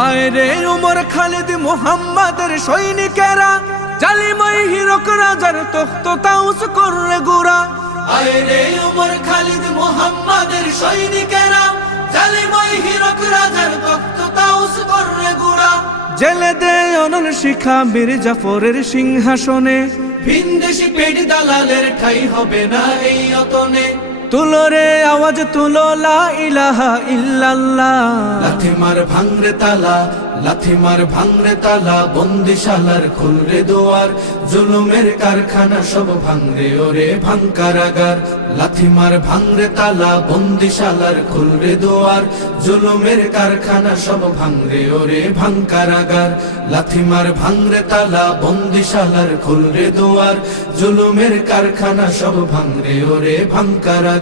আয় রে উমর খালিদ মুহাম্মাদের সৈনিকেরা, জালিমাই হিরক রাজার তখ্ত তাউস করে গুরা। আয় রে উমর খালিদ মুহাম্মাদের সৈনিকেরা, জালিমাই হিরক রাজার তখ্ত তাউস করে গুরা। জেলে দে অনল শিখা বীর জাফরের সিংহাসনে, ভিনদেশি পেট দালালের ঠাই হবে না এই অতনে। তুলো রে আওয়াজ তুলো লা ইলাহা ইল্লাল্লাহ। লাথি মার ভাঙরে তালা, লাথি মার ভাঙরে তালা, বন্দিশালার খুলরে দুয়ার, জুলুমের কারখানা সব ভাঙরে ওরে ভাঙ কারাগার। লাথি মার ভাঙরে তালা, বন্দিশালার খুলরে দুয়ার, জুলুমের কারখানা সব ভাঙরে ওরে ভাঙ কারাগার। লাথি মার ভাঙরে তালা, বন্দিশালার খুলরে দুয়ার, জুলুমের কারখানা সব ভাঙরে ওরে ভাঙ কারাগার।